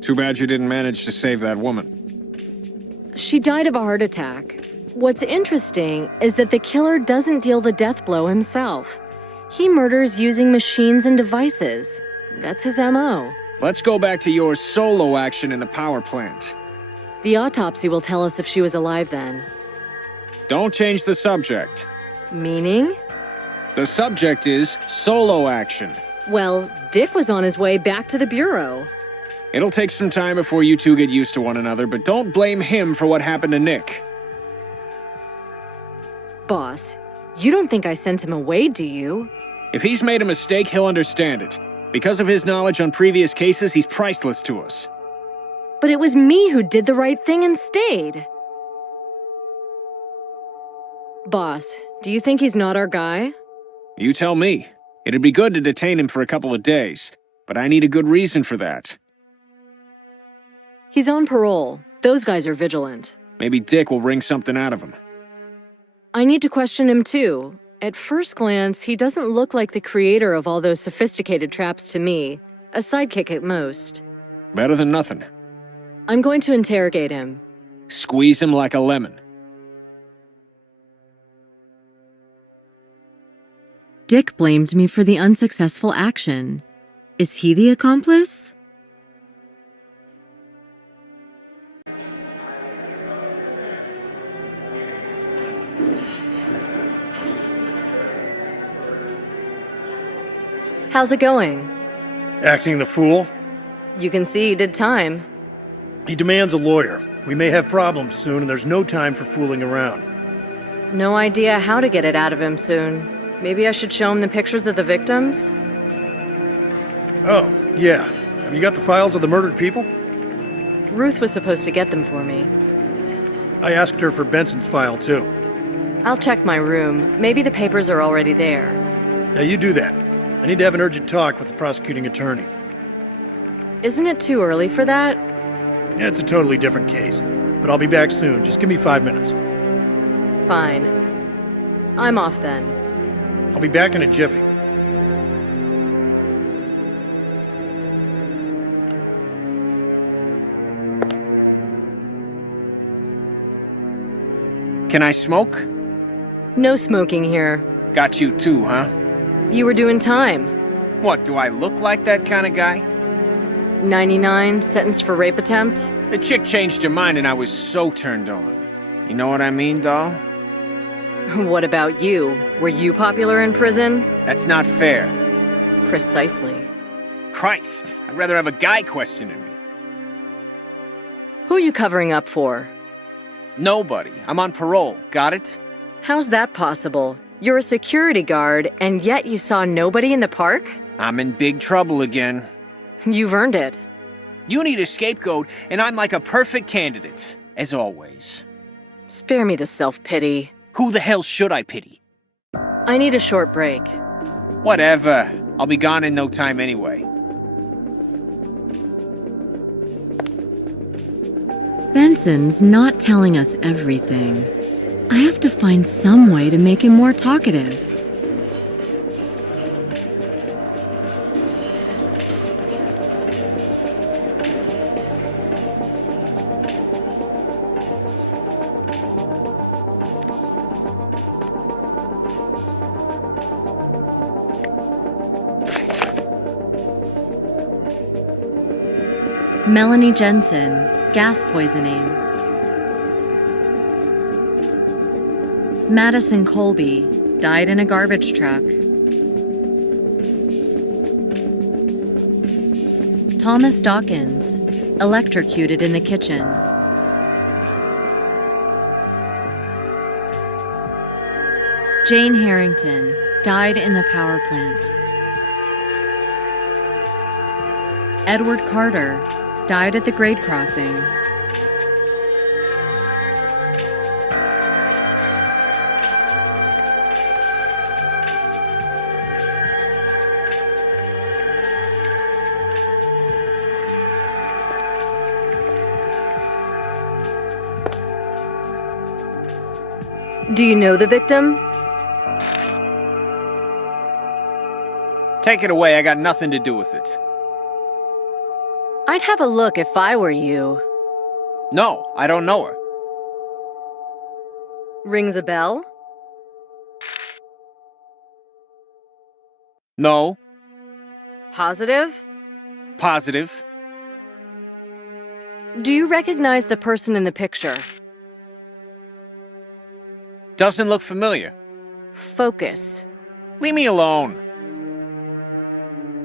Too bad you didn't manage to save that woman. She died of a heart attack. What's interesting is that the killer doesn't deal the death blow himself. He murders using machines and devices. That's his MO. Let's go back to your solo action in the power plant. The autopsy will tell us if she was alive then. Don't change the subject. Meaning? The subject is solo action. Well, Dick was on his way back to the Bureau. It'll take some time before you two get used to one another, but don't blame him for what happened to Nick. Boss, you don't think I sent him away, do you? If he's made a mistake, he'll understand it. Because of his knowledge on previous cases, he's priceless to us. But it was me who did the right thing and stayed. Boss, do you think he's not our guy? You tell me. It'd be good to detain him for a couple of days, but I need a good reason for that. He's on parole. Those guys are vigilant. Maybe Dick will wring something out of him. I need to question him too. At first glance, he doesn't look like the creator of all those sophisticated traps to me. A sidekick at most. Better than nothing. I'm going to interrogate him. Squeeze him like a lemon. Dick blamed me for the unsuccessful action. Is he the accomplice? How's it going? Acting the fool? You can see he did time. He demands a lawyer. We may have problems soon, and there's no time for fooling around. No idea how to get it out of him soon. Maybe I should show him the pictures of the victims? Oh, yeah. Have you got the files of the murdered people? Ruth was supposed to get them for me. I asked her for Benson's file, too. I'll check my room. Maybe the papers are already there. Yeah, you do that. I need to have an urgent talk with the prosecuting attorney. Isn't it too early for that? Yeah, it's a totally different case. But I'll be back soon. Just give me 5 minutes. Fine. I'm off then. I'll be back in a jiffy. Can I smoke? No smoking here. Got you too, huh? You were doing time. What, do I look like that kind of guy? 99, sentenced for rape attempt? The chick changed her mind and I was so turned on. You know what I mean, doll? What about you? Were you popular in prison? That's not fair. Precisely. Christ, I'd rather have a guy questioning me. Who are you covering up for? Nobody. I'm on parole. Got it? How's that possible? You're a security guard, and yet you saw nobody in the park? I'm in big trouble again. You've earned it. You need a scapegoat, and I'm like a perfect candidate, as always. Spare me the self-pity. Who the hell should I pity? I need a short break. Whatever. I'll be gone in no time anyway. Benson's not telling us everything. I have to find some way to make him more talkative. Melanie Jensen, gas poisoning. Madison Colby, died in a garbage truck. Thomas Dawkins, electrocuted in the kitchen. Jane Harrington, died in the power plant. Edward Carter, died at the grade crossing. Do you know the victim? Take it away, I got nothing to do with it. I'd have a look if I were you. No, I don't know her. Rings a bell? No. Positive? Positive. Do you recognize the person in the picture? Doesn't look familiar. Focus. Leave me alone.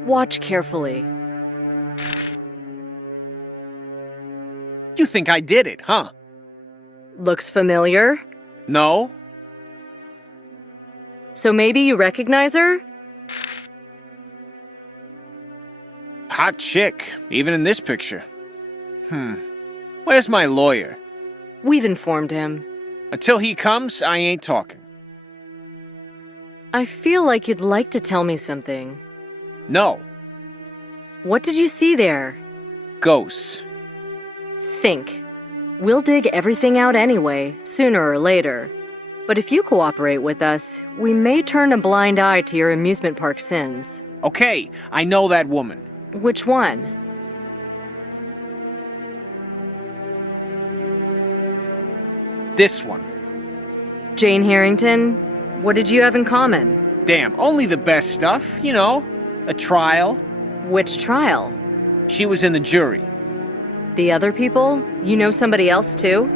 Watch carefully. You think I did it, huh? Looks familiar? No. So maybe you recognize her? Hot chick, even in this picture. Where's my lawyer? We've informed him. Until he comes, I ain't talking. I feel like you'd like to tell me something. No. What did you see there? Ghosts. Think. We'll dig everything out anyway, sooner or later. But if you cooperate with us, we may turn a blind eye to your amusement park sins. Okay, I know that woman. Which one? This one. Jane Harrington? What did you have in common? Damn, only the best stuff, you know. A trial. Which trial? She was in the jury. The other people? You know somebody else too?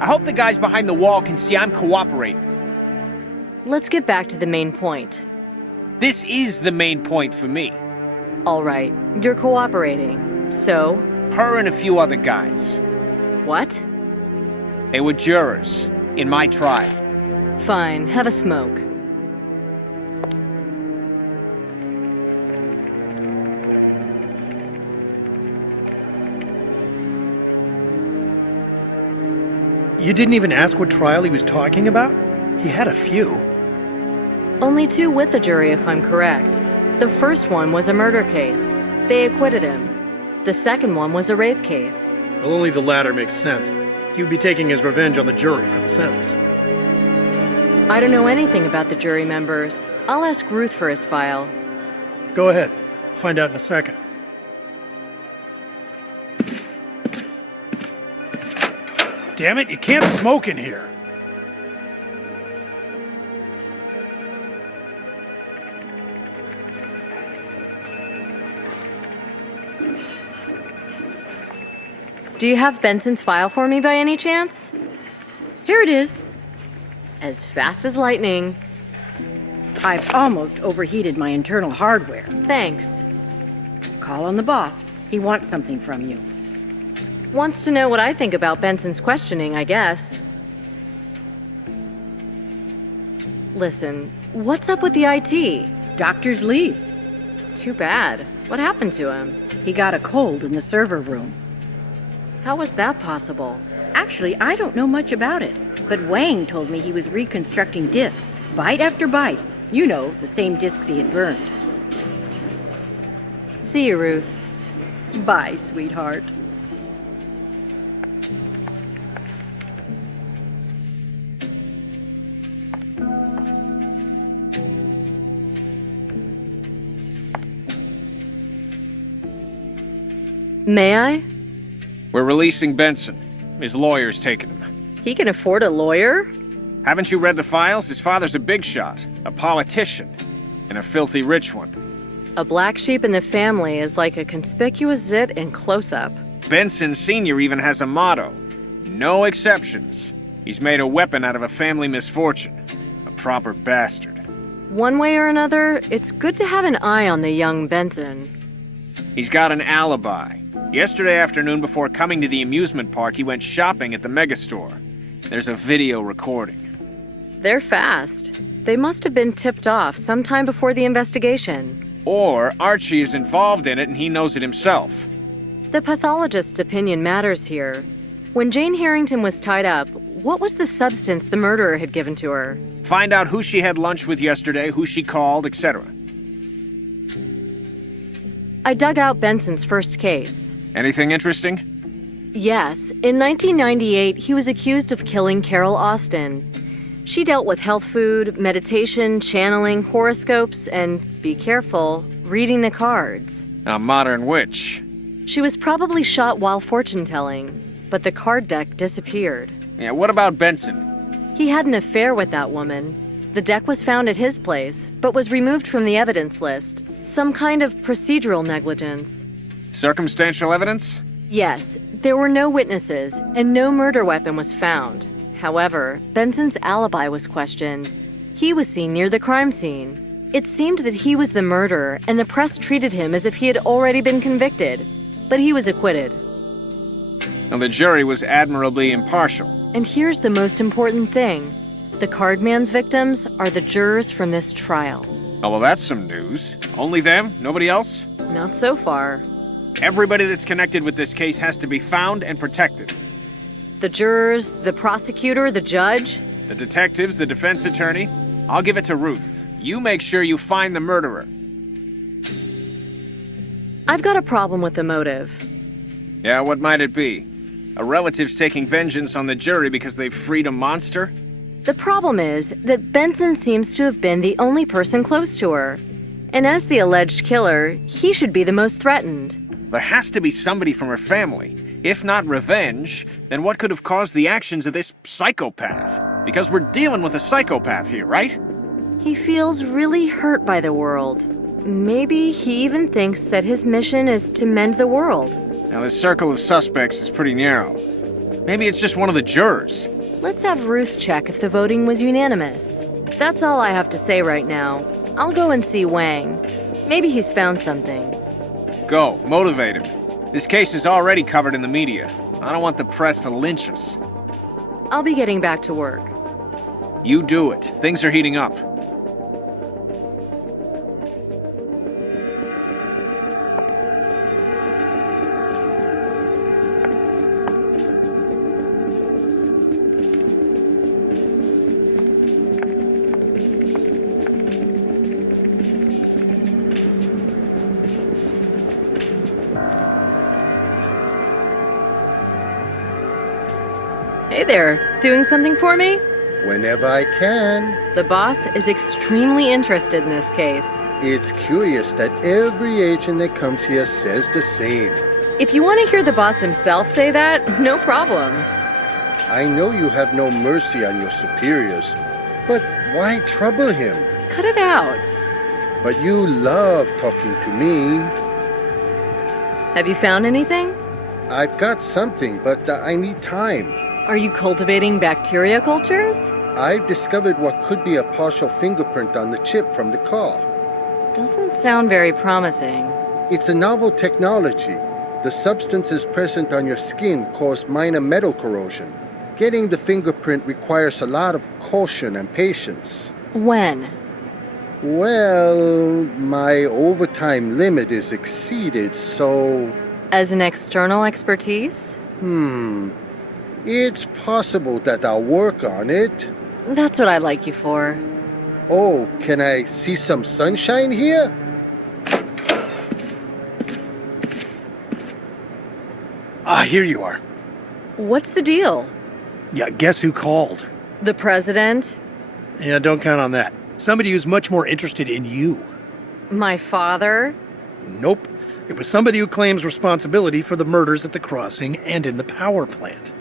I hope the guys behind the wall can see I'm cooperating. Let's get back to the main point. This is the main point for me. All right, you're cooperating. So? Her and a few other guys. What? They were jurors in my trial. Fine, have a smoke. You didn't even ask what trial he was talking about? He had a few. Only 2 with the jury, if I'm correct. The first one was a murder case. They acquitted him. The second one was a rape case. Well, only the latter makes sense. He would be taking his revenge on the jury for the sentence. I don't know anything about the jury members. I'll ask Ruth for his file. Go ahead. Find out in a second. Damn it, you can't smoke in here. Do you have Benson's file for me by any chance? Here it is. As fast as lightning. I've almost overheated my internal hardware. Thanks. Call on the boss. He wants something from you. Wants to know what I think about Benson's questioning, I guess. Listen, what's up with the IT? Doctor's leave. Too bad. What happened to him? He got a cold in the server room. How was that possible? Actually, I don't know much about it, but Wang told me he was reconstructing discs, byte after byte. You know, the same discs he had burned. See you, Ruth. Bye, sweetheart. May I? We're releasing Benson. His lawyer's taking him. He can afford a lawyer? Haven't you read the files? His father's a big shot, a politician, and a filthy rich one. A black sheep in the family is like a conspicuous zit in close-up. Benson Sr. even has a motto. No exceptions. He's made a weapon out of a family misfortune. A proper bastard. One way or another, it's good to have an eye on the young Benson. He's got an alibi. Yesterday afternoon, before coming to the amusement park, he went shopping at the megastore. There's a video recording. They're fast. They must have been tipped off sometime before the investigation. Or Archie is involved in it and he knows it himself. The pathologist's opinion matters here. When Jane Harrington was tied up, what was the substance the murderer had given to her? Find out who she had lunch with yesterday, who she called, etc. I dug out Benson's first case. Anything interesting? Yes, in 1998, he was accused of killing Carol Austin. She dealt with health food, meditation, channeling, horoscopes, and, be careful, reading the cards. A modern witch. She was probably shot while fortune-telling, but the card deck disappeared. Yeah, what about Benson? He had an affair with that woman. The deck was found at his place, but was removed from the evidence list. Some kind of procedural negligence. Circumstantial evidence? Yes, there were no witnesses, and no murder weapon was found. However, Benson's alibi was questioned. He was seen near the crime scene. It seemed that he was the murderer, and the press treated him as if he had already been convicted. But he was acquitted. And the jury was admirably impartial. And here's the most important thing. The Cardman's victims are the jurors from this trial. Oh, well, that's some news. Only them? Nobody else? Not so far. Everybody that's connected with this case has to be found and protected. The jurors, the prosecutor, the judge. The detectives, the defense attorney. I'll give it to Ruth. You make sure you find the murderer. I've got a problem with the motive. Yeah, what might it be? A relative's taking vengeance on the jury because they freed a monster? The problem is that Benson seems to have been the only person close to her. And as the alleged killer, he should be the most threatened. There has to be somebody from her family. If not revenge, then what could have caused the actions of this psychopath? Because we're dealing with a psychopath here, right? He feels really hurt by the world. Maybe he even thinks that his mission is to mend the world. Now, the circle of suspects is pretty narrow. Maybe it's just one of the jurors. Let's have Ruth check if the voting was unanimous. That's all I have to say right now. I'll go and see Wang. Maybe he's found something. Go, motivate him. This case is already covered in the media. I don't want the press to lynch us. I'll be getting back to work. You do it. Things are heating up. Hey there, doing something for me? Whenever I can. The boss is extremely interested in this case. It's curious that every agent that comes here says the same. If you want to hear the boss himself say that, no problem. I know you have no mercy on your superiors, but why trouble him? Cut it out. But you love talking to me. Have you found anything? I've got something, but I need time. Are you cultivating bacteria cultures? I've discovered what could be a partial fingerprint on the chip from the car. Doesn't sound very promising. It's a novel technology. The substances present on your skin cause minor metal corrosion. Getting the fingerprint requires a lot of caution and patience. When? Well, my overtime limit is exceeded, so... As an external expertise? It's possible that I'll work on it. That's what I'd like you for. Oh, can I see some sunshine here? Ah, here you are. What's the deal? Yeah, guess who called? The president? Yeah, don't count on that. Somebody who's much more interested in you. My father? Nope. It was somebody who claims responsibility for the murders at the crossing and in the power plant.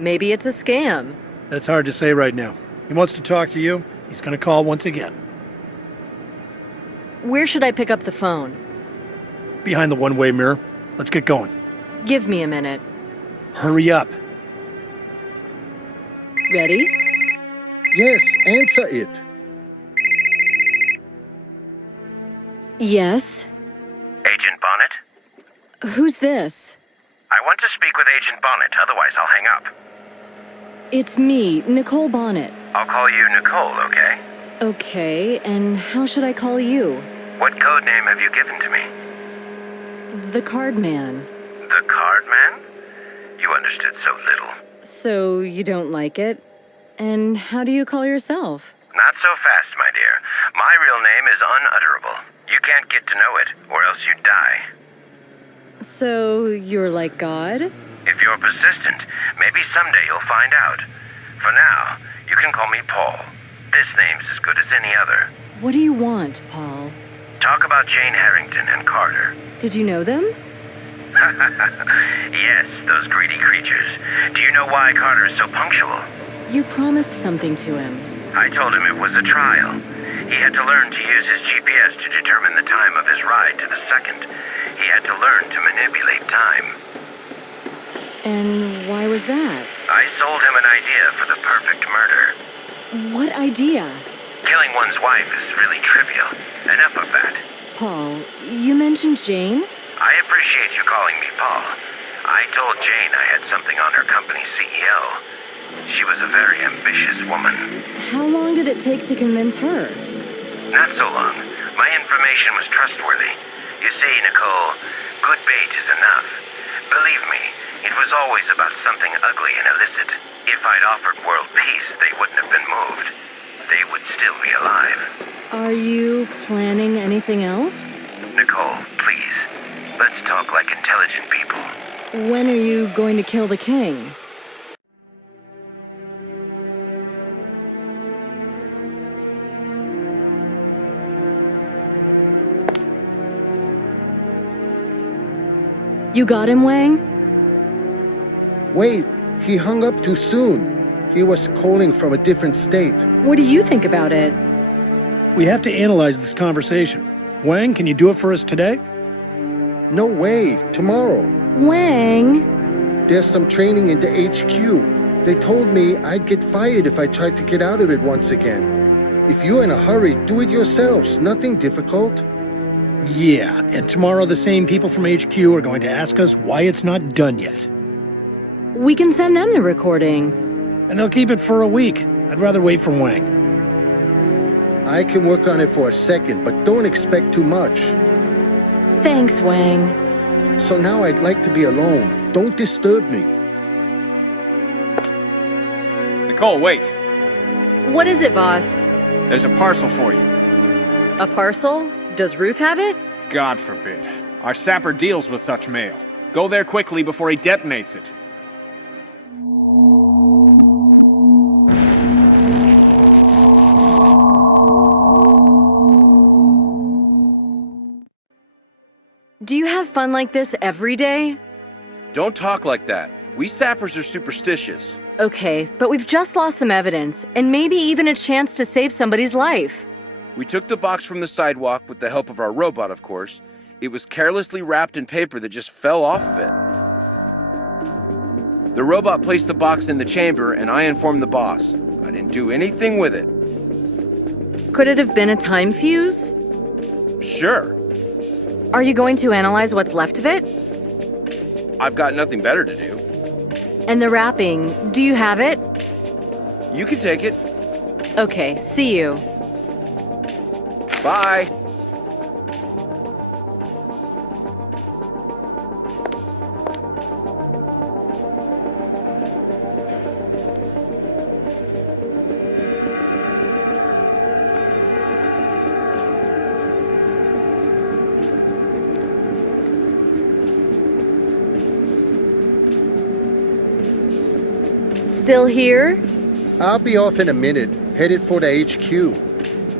Maybe it's a scam. That's hard to say right now. He wants to talk to you. He's going to call once again. Where should I pick up the phone? Behind the one-way mirror. Let's get going. Give me a minute. Hurry up. Ready? Yes, answer it. Yes. Agent Bonnet? Who's this? I want to speak with Agent Bonnet, otherwise I'll hang up. It's me, Nicole Bonnet. I'll call you Nicole, okay? Okay, and how should I call you? What code name have you given to me? The Cardman. The Card Man? You understood so little. So you don't like it? And how do you call yourself? Not so fast, my dear. My real name is unutterable. You can't get to know it, or else you die. So you're like God? If you're persistent, maybe someday you'll find out. For now, you can call me Paul. This name's as good as any other. What do you want, Paul? Talk about Jane Harrington and Carter. Did you know them? Yes, those greedy creatures. Do you know why Carter is so punctual? You promised something to him. I told him it was a trial. He had to learn to use his GPS to determine the time of his ride to the second. He had to learn to manipulate time. And why was that? I sold him an idea for the perfect murder. What idea? Killing one's wife is really trivial. Enough of that. Paul, you mentioned Jane? I appreciate you calling me Paul. I told Jane I had something on her company CEO. She was a very ambitious woman. How long did it take to convince her? Not so long. My information was trustworthy. You see, Nicole, good bait is enough. Believe me, it was always about something ugly and illicit. If I'd offered world peace, they wouldn't have been moved. They would still be alive. Are you planning anything else? Nicole, please. Let's talk like intelligent people. When are you going to kill the king? You got him, Wang? Wait, he hung up too soon. He was calling from a different state. What do you think about it? We have to analyze this conversation. Wang, can you do it for us today? No way, tomorrow. Wang? There's some training in the HQ. They told me I'd get fired if I tried to get out of it once again. If you're in a hurry, do it yourselves. Nothing difficult. Yeah, and tomorrow the same people from HQ are going to ask us why it's not done yet. We can send them the recording. And they'll keep it for a week. I'd rather wait for Wang. I can work on it for a second, but don't expect too much. Thanks, Wang. So now I'd like to be alone. Don't disturb me. Nicole, wait. What is it, boss? There's a parcel for you. A parcel? Does Ruth have it? God forbid. Our sapper deals with such mail. Go there quickly before he detonates it. Do you have fun like this every day? Don't talk like that. We sappers are superstitious. Okay, but we've just lost some evidence, and maybe even a chance to save somebody's life. We took the box from the sidewalk with the help of our robot, of course. It was carelessly wrapped in paper that just fell off of it. The robot placed the box in the chamber, and I informed the boss. I didn't do anything with it. Could it have been a time fuse? Sure, Are you going to analyze what's left of it? I've got nothing better to do. And the wrapping, do you have it? You can take it. Okay, see you. Bye. Still here? I'll be off in a minute, headed for the HQ.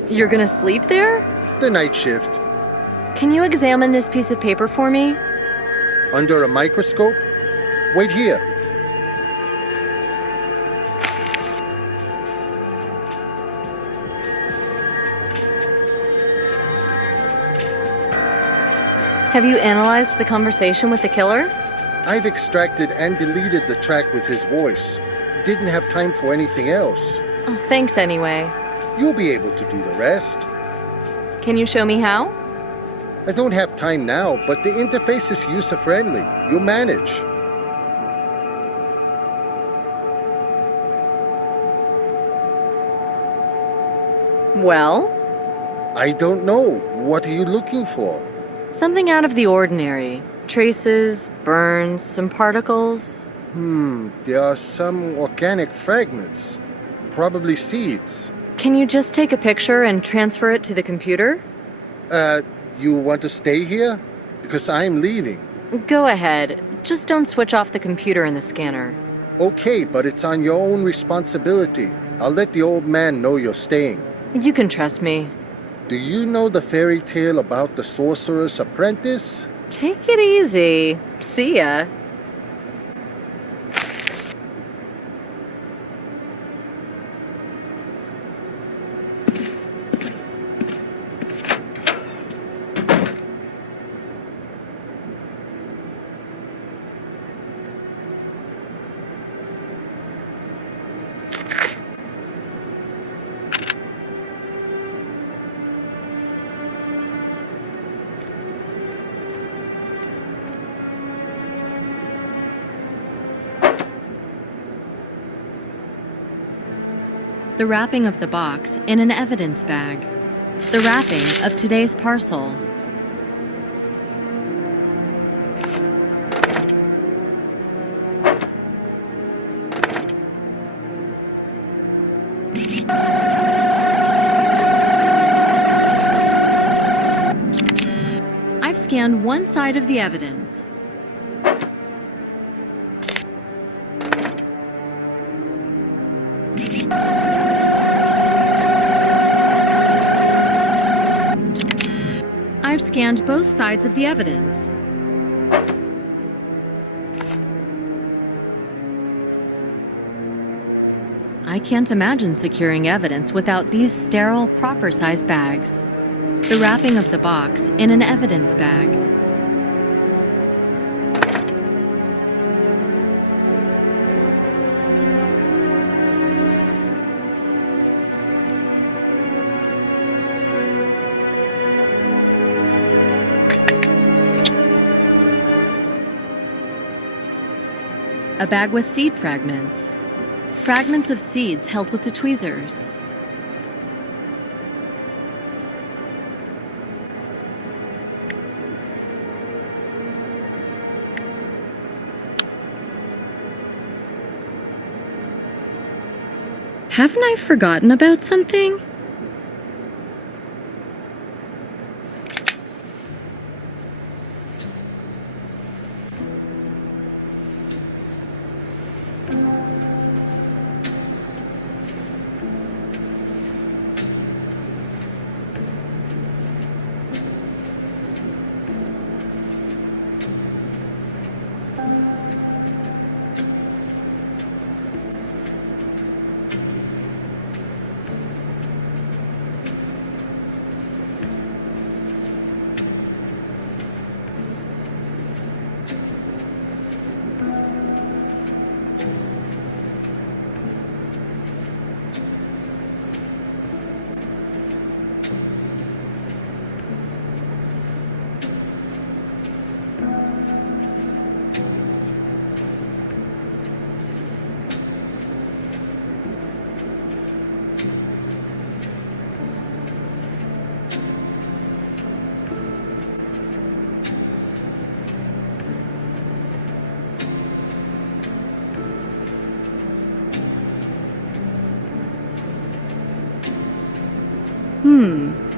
You're gonna sleep there? The night shift. Can you examine this piece of paper for me? Under a microscope? Wait here. Have you analyzed the conversation with the killer? I've extracted and deleted the track with his voice. Didn't have time for anything else. Oh, thanks anyway. You'll be able to do the rest. Can you show me how? I don't have time now, but the interface is user-friendly. You'll manage. Well, I don't know. What are you looking for? something out of the ordinary. Traces, burns, some particles. There are some organic fragments. Probably seeds. Can you just take a picture and transfer it to the computer? You want to stay here? Because I'm leaving. Go ahead. Just don't switch off the computer and the scanner. Okay, but it's on your own responsibility. I'll let the old man know you're staying. You can trust me. Do you know the fairy tale about the sorcerer's apprentice? Take it easy. See ya. The wrapping of the box in an evidence bag. The wrapping of today's parcel. I've scanned one side of the evidence. I've scanned both sides of the evidence. I can't imagine securing evidence without these sterile, proper-sized bags. The wrapping of the box in an evidence bag. A bag with seed fragments. Fragments of seeds held with the tweezers. Haven't I forgotten about something?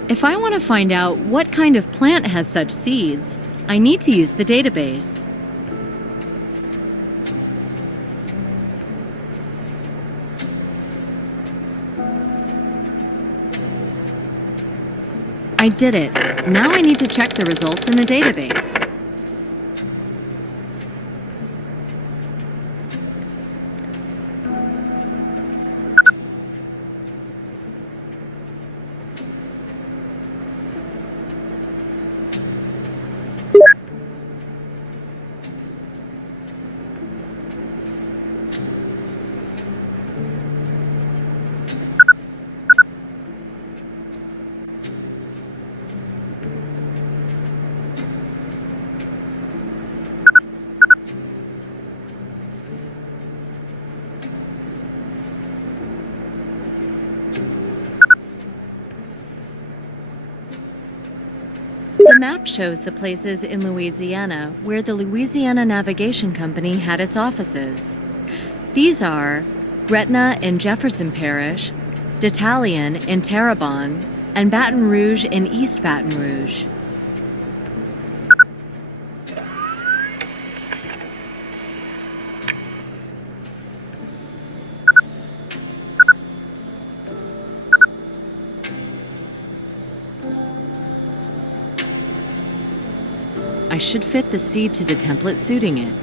If I want to find out what kind of plant has such seeds, I need to use the database. I did it. Now I need to check the results in the database. The map shows the places in Louisiana where the Louisiana Navigation Company had its offices. These are Gretna in Jefferson Parish, Detallion in Terrebonne, and Baton Rouge in East Baton Rouge. I should fit the seed to the template suiting it.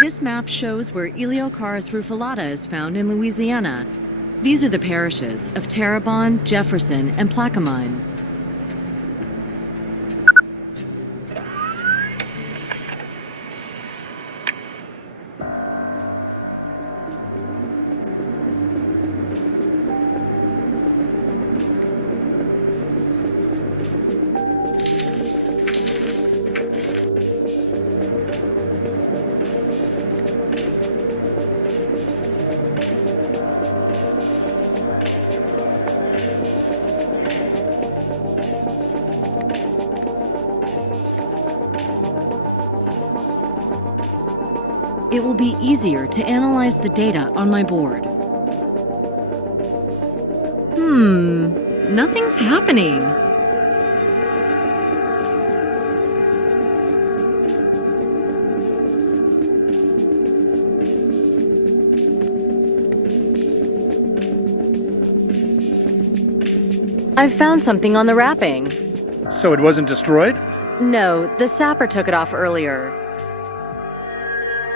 This map shows where Eleocharis rufilata is found in Louisiana. These are the parishes of Terrebonne, Jefferson, and Plaquemine. It will be easier to analyze the data on my board. Nothing's happening. I've found something on the wrapping. So it wasn't destroyed? No, the sapper took it off earlier.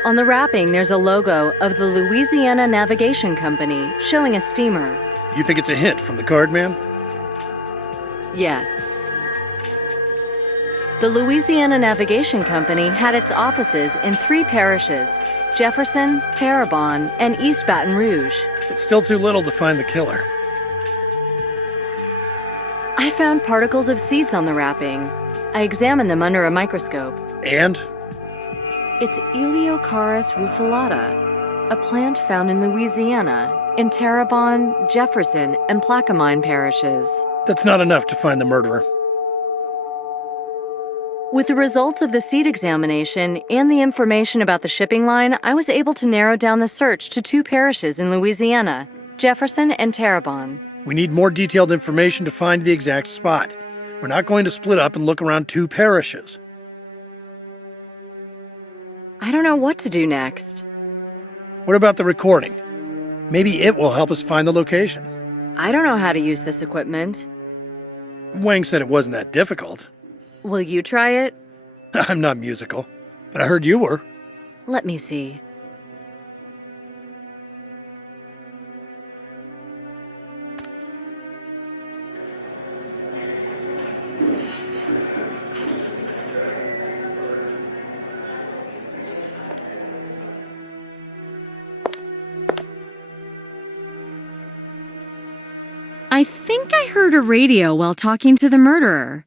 On the wrapping, there's a logo of the Louisiana Navigation Company showing a steamer. You think it's a hint from the card man? Yes. The Louisiana Navigation Company had its offices in 3 parishes: Jefferson, Terrebonne, and East Baton Rouge. It's still too little to find the killer. I found particles of seeds on the wrapping. I examined them under a microscope. And? It's Eleocharis rufilata, a plant found in Louisiana, in Terrebonne, Jefferson, and Plaquemine parishes. That's not enough to find the murderer. With the results of the seed examination and the information about the shipping line, I was able to narrow down the search to 2 parishes in Louisiana, Jefferson and Terrebonne. We need more detailed information to find the exact spot. We're not going to split up and look around 2 parishes. I don't know what to do next. What about the recording? Maybe it will help us find the location. I don't know how to use this equipment. Wang said it wasn't that difficult. Will you try it? I'm not musical, but I heard you were. Let me see. I think I heard a radio while talking to the murderer.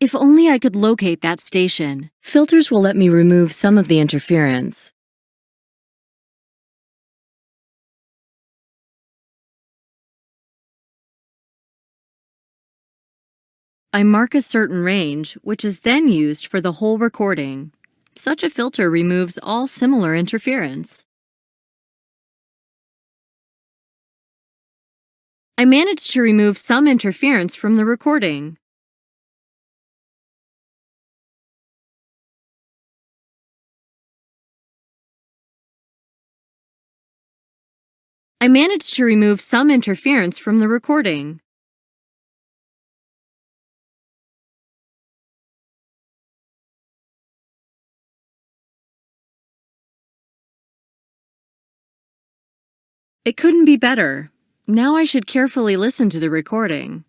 If only I could locate that station. Filters will let me remove some of the interference. I mark a certain range, which is then used for the whole recording. Such a filter removes all similar interference. I managed to remove some interference from the recording. I managed to remove some interference from the recording. It couldn't be better. Now I should carefully listen to the recording.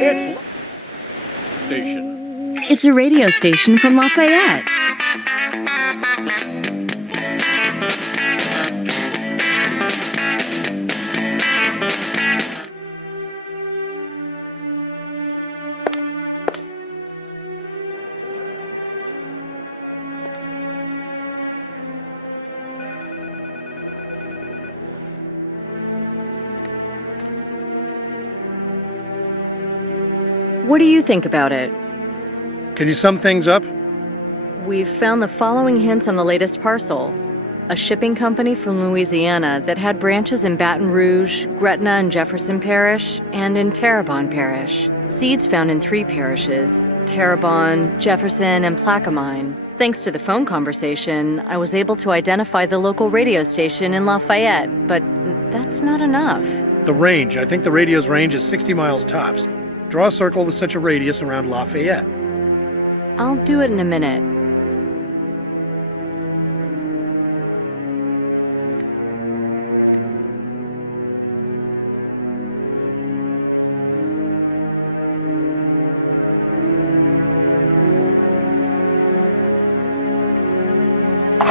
It's station. It's a radio station from Lafayette. What do you think about it? Can you sum things up? We've found the following hints on the latest parcel. A shipping company from Louisiana that had branches in Baton Rouge, Gretna and Jefferson Parish, and in Terrebonne Parish. Seeds found in 3 parishes, Terrebonne, Jefferson, and Plaquemine. Thanks to the phone conversation, I was able to identify the local radio station in Lafayette, but that's not enough. The range. I think the radio's range is 60 miles tops. Draw a circle with such a radius around Lafayette. I'll do it in a minute.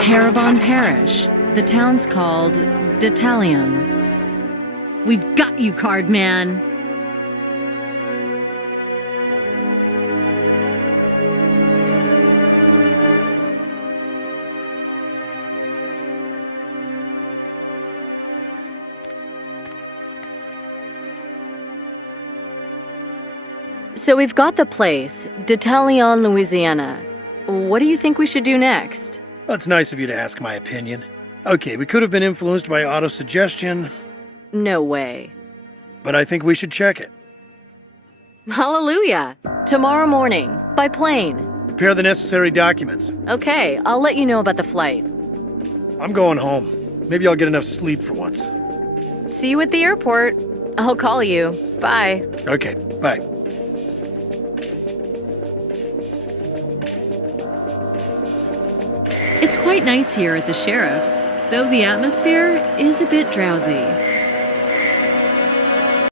Terrebonne Parish. The town's called Detallion. We've got you, card man. So we've got the place, Detallion, Louisiana. What do you think we should do next? That's nice of you to ask my opinion. Okay, we could have been influenced by autosuggestion, No way. but I think we should check it. Hallelujah! Tomorrow morning, by plane. Prepare the necessary documents. Okay, I'll let you know about the flight. I'm going home. Maybe I'll get enough sleep for once. See you at the airport. I'll call you. Bye. Okay, bye. It's quite nice here at the sheriff's, though the atmosphere is a bit drowsy.